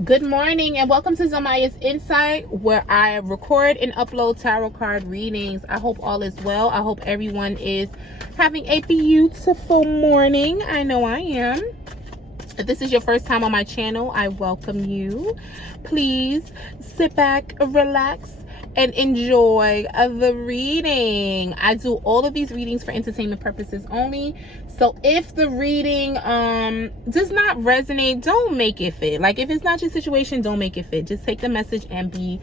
Good morning and welcome to Zomaya's Insight, where I record and upload tarot card readings. I hope all is well. I hope everyone is having a beautiful morning. I know I am. If this is your first time on my channel, I welcome you. Please sit back, relax, and enjoy the reading. I do all of these readings for entertainment purposes only. So if the reading does not resonate, don't make it fit. Like, if it's not your situation, don't make it fit. Just take the message and be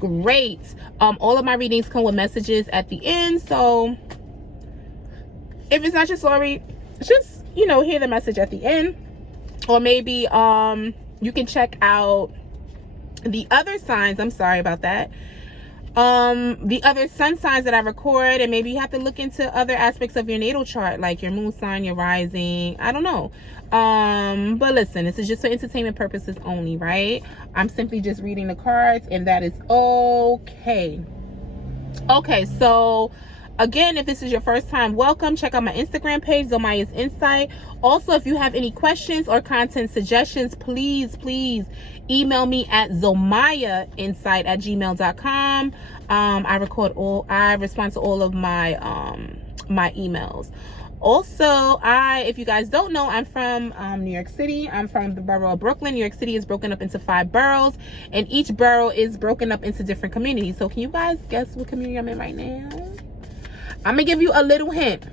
great. All of my readings come with messages at the end. So if it's not your story, just, hear the message at the end. Or maybe you can check out the other signs. I'm sorry about that. The other sun signs that I record, and maybe you have to look into other aspects of your natal chart, like your moon sign, your rising. I don't know. But listen, this is just for entertainment purposes only, right? I'm simply just reading the cards, and that is okay. Okay, so again, if this is your first time, welcome. Check out my Instagram page, Zomaya's Insight. Also, if you have any questions or content suggestions, please email me at zomayainsight@gmail.com. I respond to all of my my emails. Also, if you guys don't know, I'm from New York City. I'm from the borough of Brooklyn. New York City is broken up into 5 boroughs, and each borough is broken up into different communities. So can you guys guess what community I'm in right now? I'm gonna give you a little hint.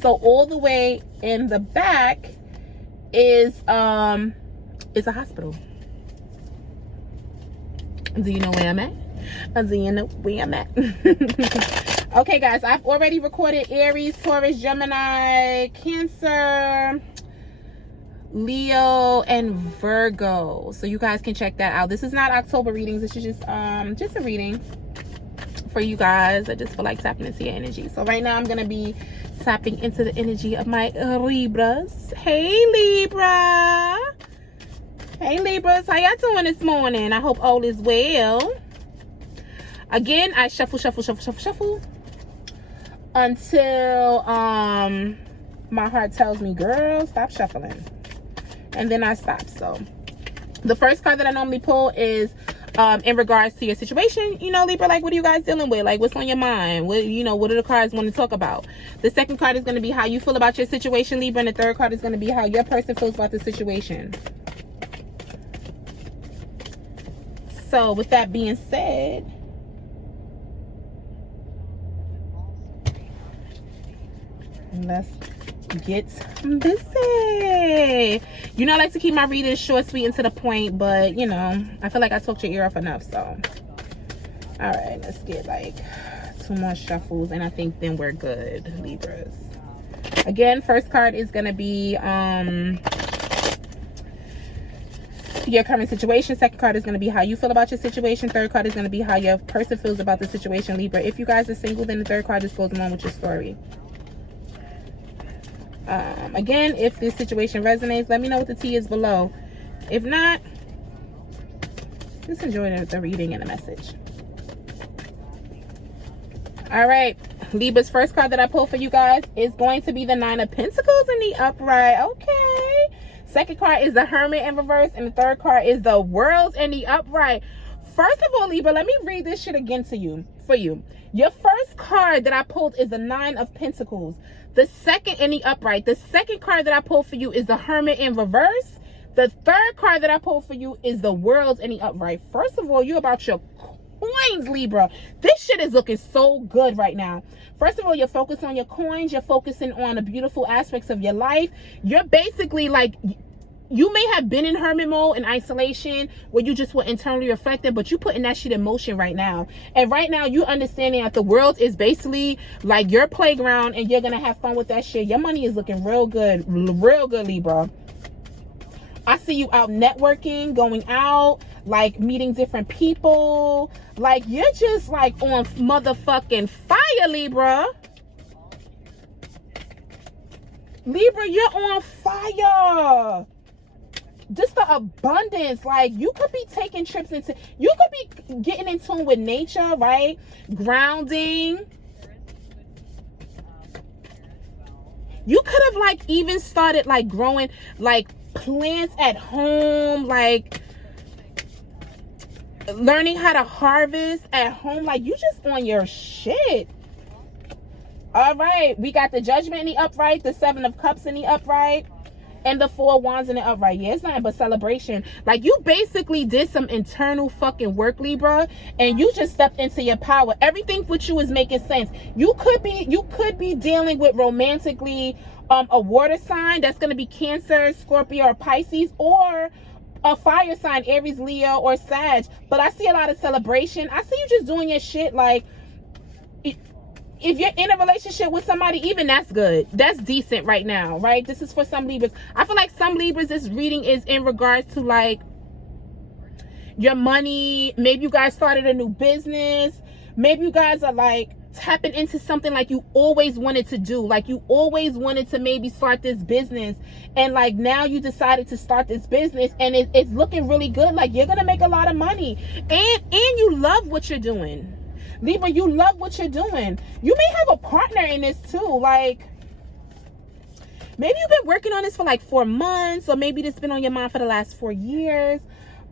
So all the way in the back is a hospital. Do you know where I'm at? Do you know where I'm at? Okay, guys, I've already recorded Aries, Taurus, Gemini, Cancer, Leo, and Virgo. So you guys can check that out. This is not October readings. This is just a reading for you guys. I just feel like tapping into your energy. So right now I'm gonna be tapping into the energy of my Libras. Hey Libra. Hey Libras, how y'all doing this morning? I hope all is well. Again, I shuffle until my heart tells me, girl, stop shuffling, and then I stop. So the first card that I normally pull is in regards to your situation, Libra, like, what are you guys dealing with? Like, what's on your mind? What are the cards want to talk about? The second card is going to be how you feel about your situation, Libra, and the third card is going to be how your person feels about the situation. So with that being said, let's get busy. I like to keep my readings short, sweet, and to the point, but I feel like I talked your ear off enough. So all right, let's get like 2 more shuffles, and I think then we're good, Libras. Again, first card is gonna be your current situation. Second card is going to be how you feel about your situation. Third card is going to be how your person feels about the situation, Libra. If you guys are single, then the third card just goes along with your story. Again, if this situation resonates, let me know what the tea is below. If not, just enjoy the reading and the message. All right, Libra's first card that I pulled for you guys is going to be the 9 of Pentacles in the upright. Okay. Second card is the Hermit in reverse, and the third card is the World in the upright. First of all, Libra, let me read this shit again for you. Your first card that I pulled is the 9 of Pentacles. The second in the upright. The second card that I pulled for you is the Hermit in reverse. The third card that I pulled for you is the World in the upright. First of all, you about your coins, Libra. This shit is looking so good right now. First of all, you're focused on your coins. You're focusing on the beautiful aspects of your life. You're basically like, you may have been in hermit mode, in isolation, where you just were internally reflecting, but you putting that shit in motion right now. And right now, you understanding that the world is basically like your playground, and you're gonna have fun with that shit. Your money is looking real good, Libra. I see you out networking, going out, like meeting different people. Like, you're just like on motherfucking fire, Libra. Libra, you're on fire. Just the abundance. Like, you could be taking trips you could be getting in tune with nature, right? Grounding. You could have like even started like growing like plants at home, like learning how to harvest at home. Like, you just on your shit. All right, we got the Judgment in the upright, the Seven of Cups in the upright, and the Four of Wands in the upright. Yeah, it's nothing but celebration. Like, you basically did some internal fucking work, Libra, and you just stepped into your power. Everything with you is making sense. You could be dealing with romantically a water sign that's going to be Cancer, Scorpio, or Pisces, or a fire sign, Aries, Leo, or Sag. But I see a lot of celebration. I see you just doing your shit. Like, if you're in a relationship with somebody, even that's good. That's decent right now, right? This is for some Libras. I feel like some Libras, this reading is in regards to like your money. Maybe you guys started a new business. Maybe you guys are like tapping into something like you always wanted to do. Like, you always wanted to maybe start this business, and like now you decided to start this business, and it's looking really good. Like, you're gonna make a lot of money, and you love what you're doing. Libra, you love what you're doing. You may have a partner in this too. Like, maybe you've been working on this for like 4 months, or maybe this has been on your mind for the last 4 years,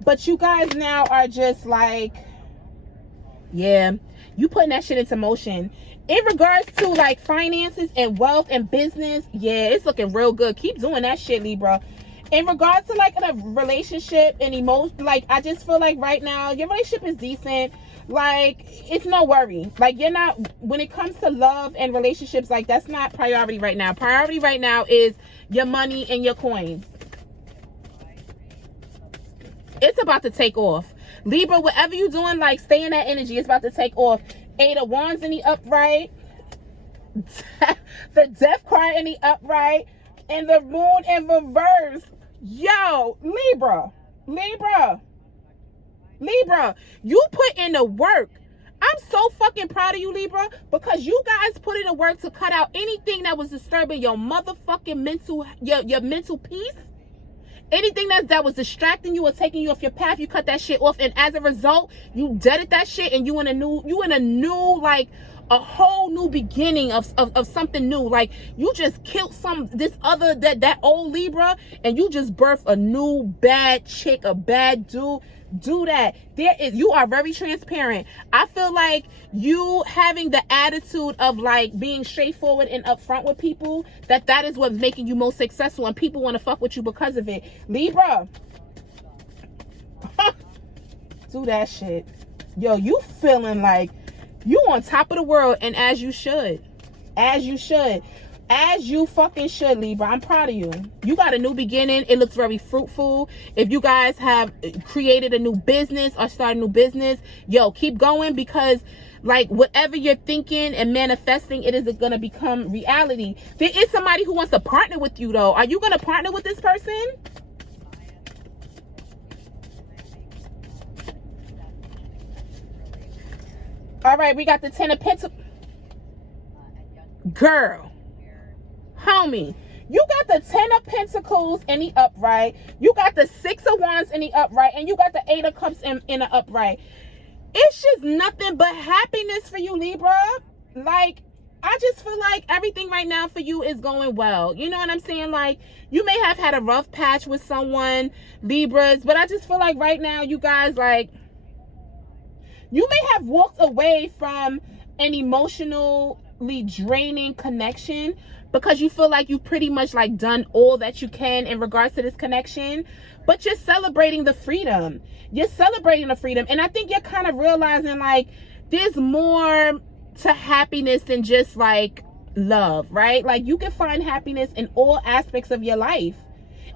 but you guys now are just like, yeah, you putting that shit into motion. In regards to like finances and wealth and business, yeah, it's looking real good. Keep doing that shit, Libra. In regards to like a relationship and emotion, like, I just feel like right now your relationship is decent. Like, it's no worry. Like, you're not, when it comes to love and relationships, like, that's not priority right now. Priority right now is your money and your coins. It's about to take off. Libra, whatever you're doing, like, stay in that energy. It's about to take off. 8 of Wands in the upright. The Death card in the upright. And the Moon in reverse. Yo, Libra, you put in the work. I'm so fucking proud of you, Libra, because you guys put in the work to cut out anything that was disturbing your motherfucking mental, your mental peace. Anything that was distracting you or taking you off your path, you cut that shit off, and as a result, you deaded that shit, and you in a new like a whole new beginning of something new. Like, you just killed that old Libra, and you just birthed a new bad chick, a bad dude. Do that. You are very transparent. I feel like you having the attitude of like being straightforward and upfront with people, that is what's making you most successful, and people want to fuck with you because of it. Libra, do that shit. Yo, you feeling like you on top of the world, and as you should. As you fucking should, Libra. I'm proud of you. You got a new beginning. It looks very fruitful. If you guys have created a new business or started a new business, yo, keep going, because like whatever you're thinking and manifesting, it is going to become reality. There is somebody who wants to partner with you, though. Are you going to partner with this person? All right, we got the 10 of Pentacles. Girl. Homie, you got the 10 of Pentacles in the upright. You got the 6 of Wands in the upright. And you got the 8 of Cups in the upright. It's just nothing but happiness for you, Libra. Like, I just feel like everything right now for you is going well. You know what I'm saying? Like, you may have had a rough patch with someone, Libras. But I just feel like right now you guys, like, you may have walked away from an emotionally draining connection, because you feel like you pretty much like done all that you can in regards to this connection, but you're celebrating the freedom. And I think you're kind of realizing like there's more to happiness than just like love, right? Like, you can find happiness in all aspects of your life.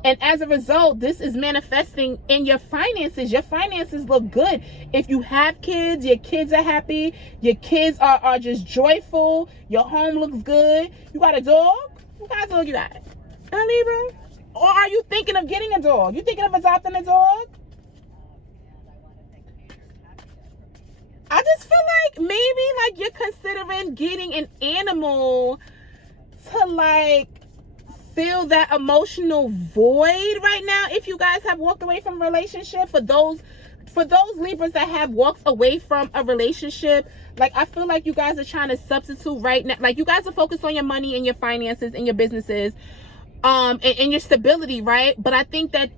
And as a result, this is manifesting in your finances. Your finances look good. If you have kids, your kids are happy. Your kids are just joyful. Your home looks good. You got a dog? What kind of dog you got? Libra? Or are you thinking of getting a dog? You thinking of adopting a dog? I just feel like maybe like you're considering getting an animal to like fill that emotional void right now. If you guys have walked away from a relationship, for those Libras that have walked away from a relationship, like, I feel like you guys are trying to substitute right now. Like, you guys are focused on your money and your finances and your businesses, and your stability, right? But I think that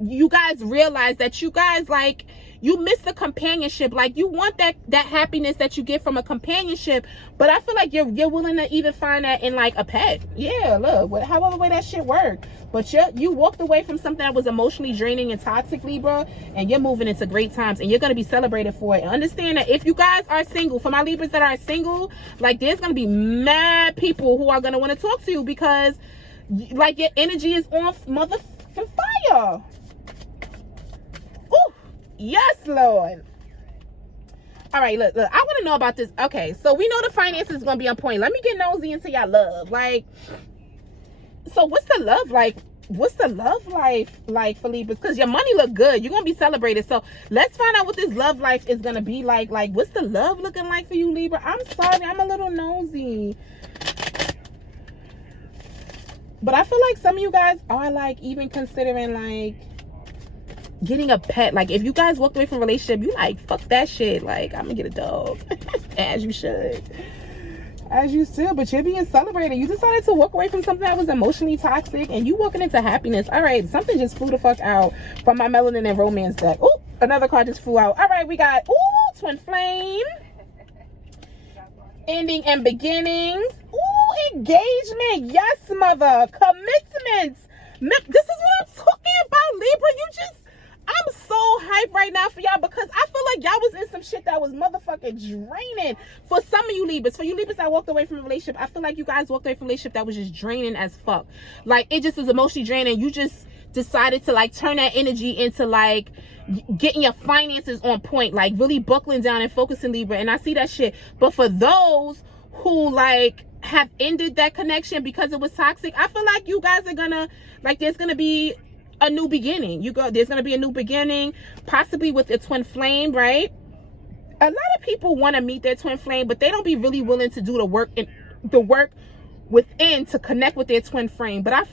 you guys realize that you guys, like, you miss the companionship. Like, you want that happiness that you get from a companionship, but I feel like you're willing to even find that in like a pet. Yeah, look, however way that shit worked. But you walked away from something that was emotionally draining and toxic, Libra, and you're moving into great times, and you're going to be celebrated for it. Understand that if you guys are single, for my Libras that are single, like, there's going to be mad people who are going to want to talk to you because, like, your energy is on motherfucking fire. Ooh, yes, Lord. All right, look, I want to know about this. Okay, so we know the finances is going to be on point. Let me get nosy into y'all love. Like, so what's the love like? What's the love life like for Libras? Because your money look good. You're going to be celebrated. So let's find out what this love life is going to be like. Like, what's the love looking like for you, Libra? I'm sorry, I'm a little nosy. But I feel like some of you guys are, like, even considering, like, getting a pet. Like, if you guys walked away from a relationship, you like, fuck that shit. Like, I'm going to get a dog. As you should. As you should. But you're being celebrated. You decided to walk away from something that was emotionally toxic, and you walking into happiness. All right, something just flew the fuck out from my melanin and romance deck. Ooh, another card just flew out. All right, we got, ooh, twin flame. Ending and beginnings. Ooh, engagement. Yes, mother. Commitments. This is what I'm talking about, Libra. I'm so hyped right now for y'all because I feel like y'all was in some shit that was motherfucking draining. For some of you Libras, for you Libras that walked away from a relationship, I feel like you guys walked away from a relationship that was just draining as fuck. Like, it just was emotionally draining. You just decided to, like, turn that energy into, like, getting your finances on point, like really buckling down and focusing, Libra. And I see that shit. But for those who, like, have ended that connection because it was toxic, I feel like you guys are gonna, like, there's gonna be a new beginning. There's gonna be a new beginning, possibly with the twin flame, right? A lot of people want to meet their twin flame, but they don't be really willing to do the work within to connect with their twin flame. But I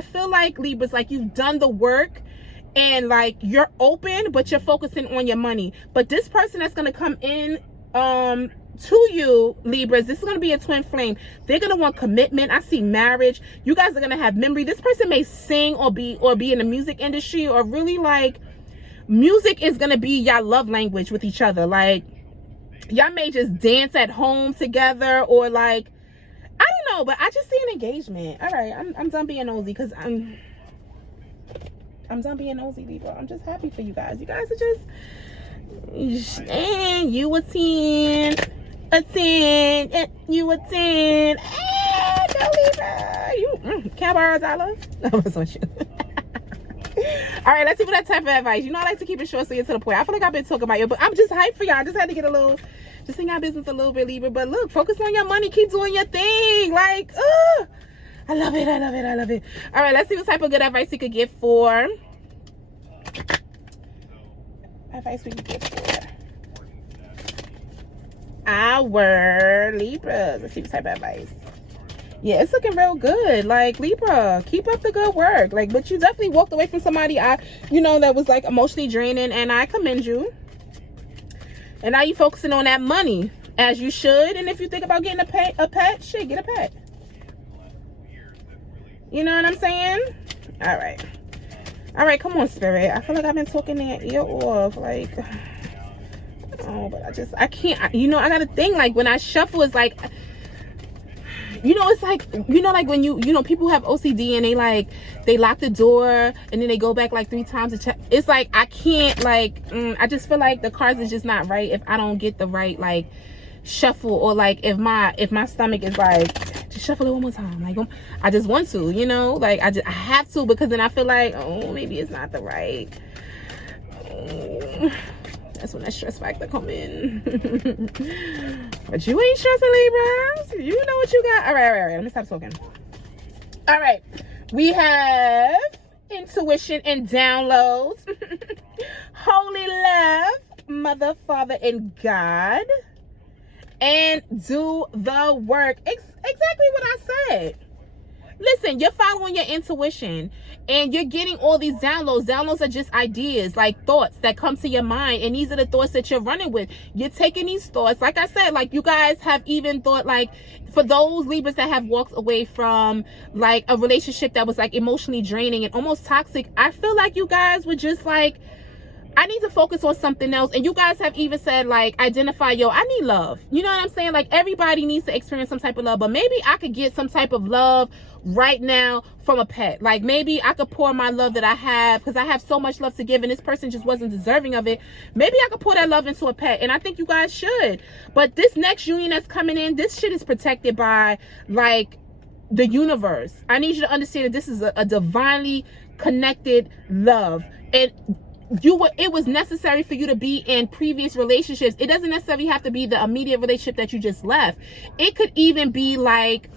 feel like, Libras, like, you've done the work and, like, you're open, but you're focusing on your money. But this person that's gonna come in to you, Libras, this is going to be a twin flame. They're going to want commitment. I see marriage. You guys are going to have memory. This person may sing or be in the music industry, or really, like, music is going to be y'all love language with each other. Like, y'all may just dance at home together, or, like, I don't know, but I just see an engagement. All right, I'm done being nosy because I'm done being nosy, Libra. I'm just happy for you guys. You guys are just, and you a 10. A 10, and you a 10. Hey, go Libra. You can I borrow a dollar? No, that's not you. All right, let's see what that type of advice. You know, I like to keep it short so you get to the point. I feel like I've been talking about you, but I'm just hyped for y'all. I just had to get a little, just in your business a little bit, Libra. But look, focus on your money. Keep doing your thing. Like, I love it. I love it. I love it. All right, let's see what type of good advice you could give for. Advice we could give for our Libras. Let's see what type of advice. Yeah, it's looking real good. Like, Libra, keep up the good work. Like, but you definitely walked away from somebody that was, like, emotionally draining, and I commend you. And now you focusing on that money, as you should. And if you think about getting a pet, shit, get a pet. You know what I'm saying? All right, come on, Spirit. I feel like I've been talking their ear off, like, oh, but I can't, you know, I got to think, like, when I shuffle, it's like, you know, it's like, you know, like when you know, people have OCD and they lock the door and then they go back like 3 times to check. It's like, I can't, like, I just feel like the cards is just not right if I don't get the right, like, shuffle, or like if my stomach is like, just shuffle it one more time, like, I just want to, you know, like, I have to, because then I feel like, oh, maybe it's not the right, that's when that stress factor come in. But you ain't stressing, Libras. You know what you got. All right, let me stop talking. All right, we have intuition and downloads. Holy love, Mother, Father, and God. And do the work. Exactly what I said. Listen, you're following your intuition and you're getting all these downloads. Downloads are just ideas, like thoughts that come to your mind. And these are the thoughts that you're running with. You're taking these thoughts. Like I said, like you guys have even thought, like for those Libras that have walked away from like a relationship that was like emotionally draining and almost toxic, I feel like you guys were just like, I need to focus on something else. And you guys have even said, like, identify, yo, I need love. You know what I'm saying? Like, everybody needs to experience some type of love, but maybe I could get some type of love right now from a pet. Like, maybe I could pour my love that I have, because I have so much love to give and this person just wasn't deserving of it. Maybe I could pour that love into a pet, and I think you guys should. But this next union that's coming in, this shit is protected by, like, the universe. I need you to understand that this is a divinely connected love. And it was necessary for you to be in previous relationships. It doesn't necessarily have to be the immediate relationship that you just left. It could even be like,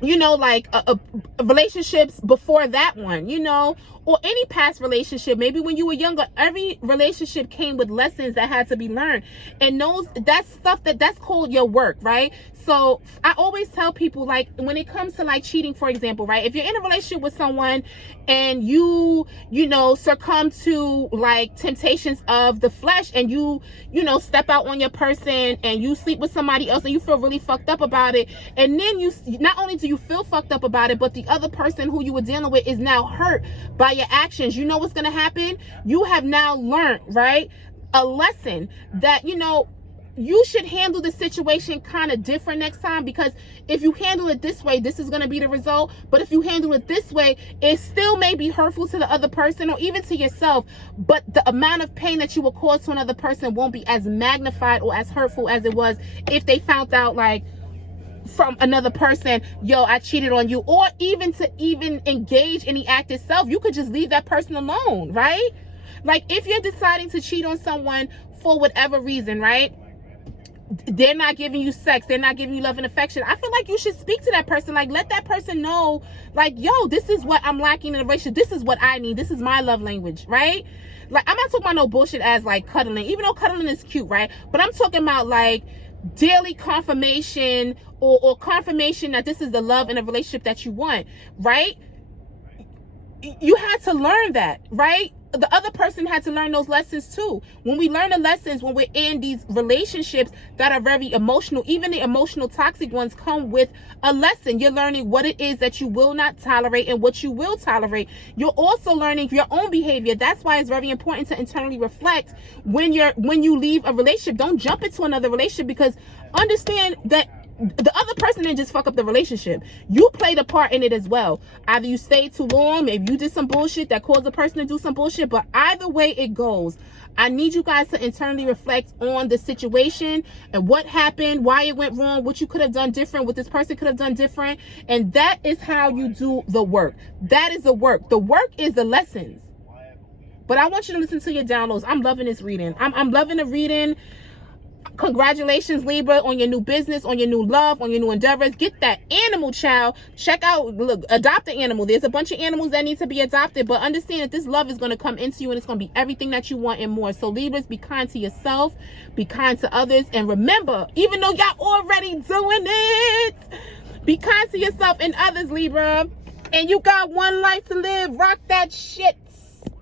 you know, like a relationships before that one, you know, or any past relationship. Maybe when you were younger, every relationship came with lessons that had to be learned, and that's stuff that's called your work, right? So I always tell people, like, when it comes to like cheating, for example, right? If you're in a relationship with someone and you know, succumb to like temptations of the flesh, and you know, step out on your person and you sleep with somebody else and you feel really fucked up about it, and then you not only do you feel fucked up about it, but the other person who you were dealing with is now hurt by your actions, you know what's going to happen? You have now learned, right, a lesson that, you know, you should handle the situation kind of different next time, because if you handle it this way, this is going to be the result. But if you handle it this way, it still may be hurtful to the other person or even to yourself, but the amount of pain that you will cause to another person won't be as magnified or as hurtful as it was if they found out, like, from another person, yo, I cheated on you. Or even to even engage in the act itself, you could just leave that person alone, right? Like, if you're deciding to cheat on someone for whatever reason, right, they're not giving you sex, they're not giving you love and affection, I feel like you should speak to that person. Like, let that person know, like, yo, this is what I'm lacking in a relationship, this is what I need, this is my love language, right? Like, I'm not talking about no bullshit as like cuddling, even though cuddling is cute, right? But I'm talking about like daily confirmation, or confirmation that this is the love in a relationship that you want, right? You had to learn that, right? The other person had to learn those lessons too. When we learn the lessons, when we're in these relationships that are very emotional, even the emotional toxic ones come with a lesson. You're learning what it is that you will not tolerate and what you will tolerate. You're also learning your own behavior. That's why it's very important to internally reflect when you leave a relationship. Don't jump into another relationship, because understand that the other person didn't just fuck up the relationship. You played a part in it as well. Either you stayed too long, maybe you did some bullshit that caused the person to do some bullshit, but either way it goes, I need you guys to internally reflect on the situation and what happened, why it went wrong, what you could have done different, what this person could have done different. And that is how you do the work. That is the work. The work is the lessons. But I want you to listen to your downloads. I'm loving this reading. I'm loving the reading. Congratulations, Libra, on your new business, on your new love, on your new endeavors. Get that animal, child. Check out, look, adopt an animal. There's a bunch of animals that need to be adopted, but understand that this love is going to come into you and it's going to be everything that you want and more. So Libras, be kind to yourself, be kind to others, and remember, even though y'all already doing it, be kind to yourself and others, Libra. And you got one life to live. Rock that shit.